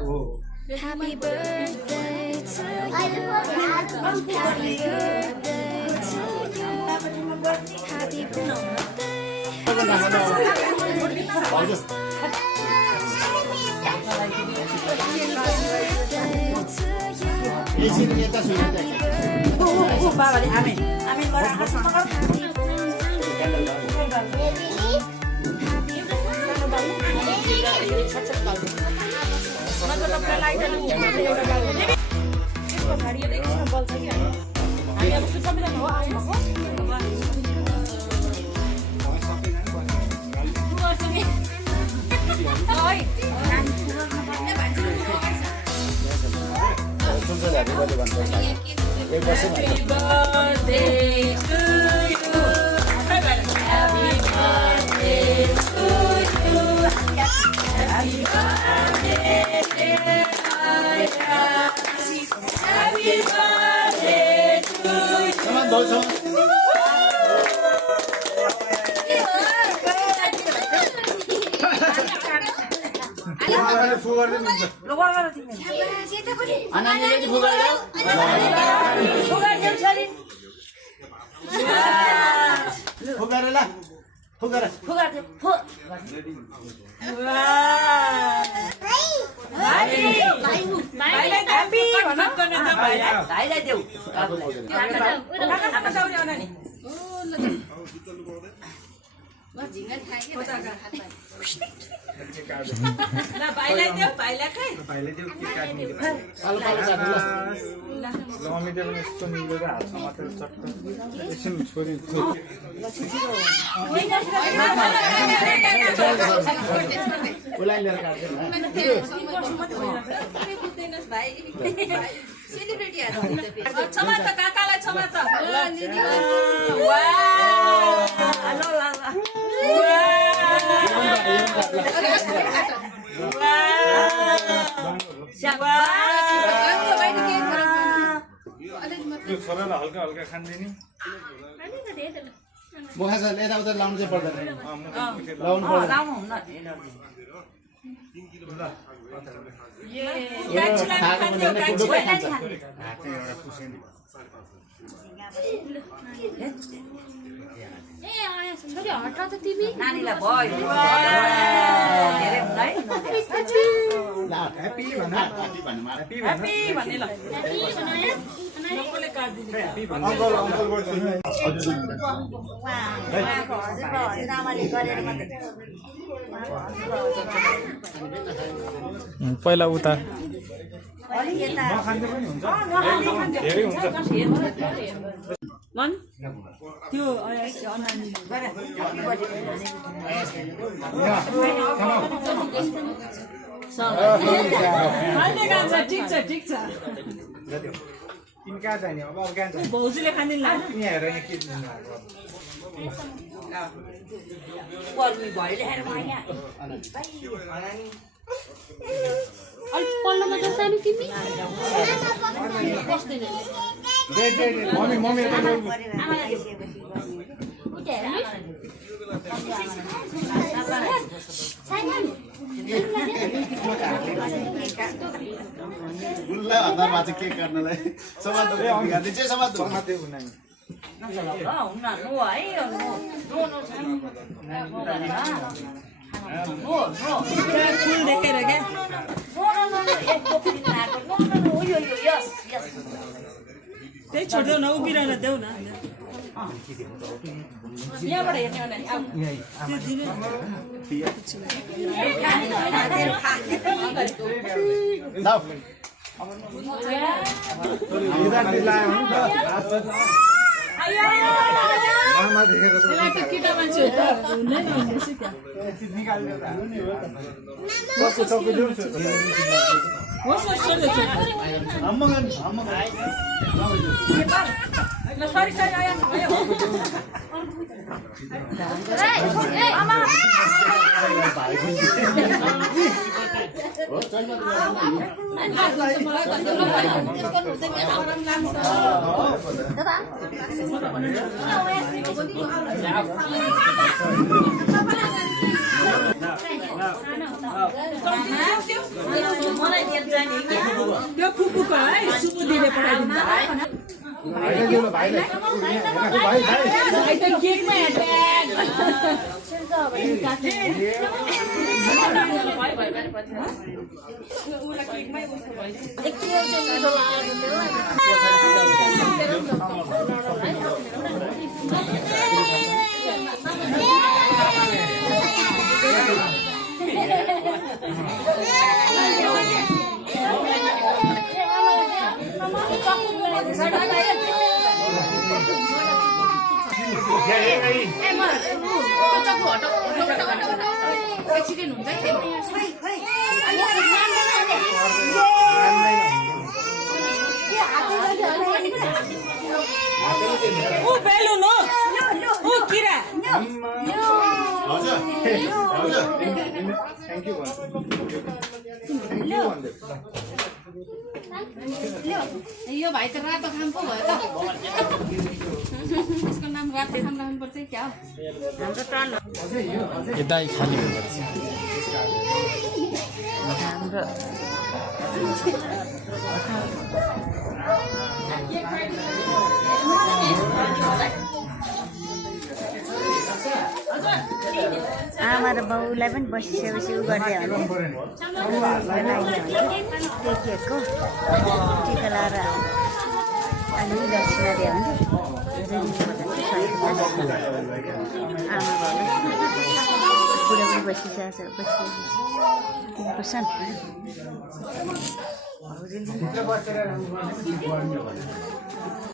Happy birthday to you. Happy birthday to you. Happy हल्का हल्का खाँदैन मुखासले यताउता लाउनु चाहिँ पर्दैन लाउनु पर्दैन नानीलाई भयो पहिला उता मन त्यो ठिक छ ठिक छ कहाँ जाने अब कहाँ जाने भौजूले खाँदैन यहाँ हेर यहाँ के पल्लोमा त सानो तिमी मम्मी मम्मी गुल्ला हतारमा चाहिँ केक काट्नलाई समात्नु चाहिँ समात्नु फुल देखेर क्या त्यही छोड्देऊ न उभिरहन देऊ न यहाँबाट हेर्ने केटा मान्छे सरी सरी आया मलाई त्यो फुपूको है सुपुदीले पठाइदिनु भाइलाई दिनु भाइलाई भाइ भाइ भाइ त केकमा ऊ बेलुन हो ऊ किरा हजुर हजुर थ्याङ्क यू यो भाइ त रातो खाम पो भयो त यसको नाम रातो खाम राख्नुपर्छ क्या हाम्रो टर्न यता खाली हुनुपर्छ हाम्रो आमा र बाउलाई पनि बसिसकेपछि उ गर्दै हो देखिएको टिका लाएर अलि दक्षिणा दियो भने आमा बाउलाई बुढा बुढी बसिसकेको छ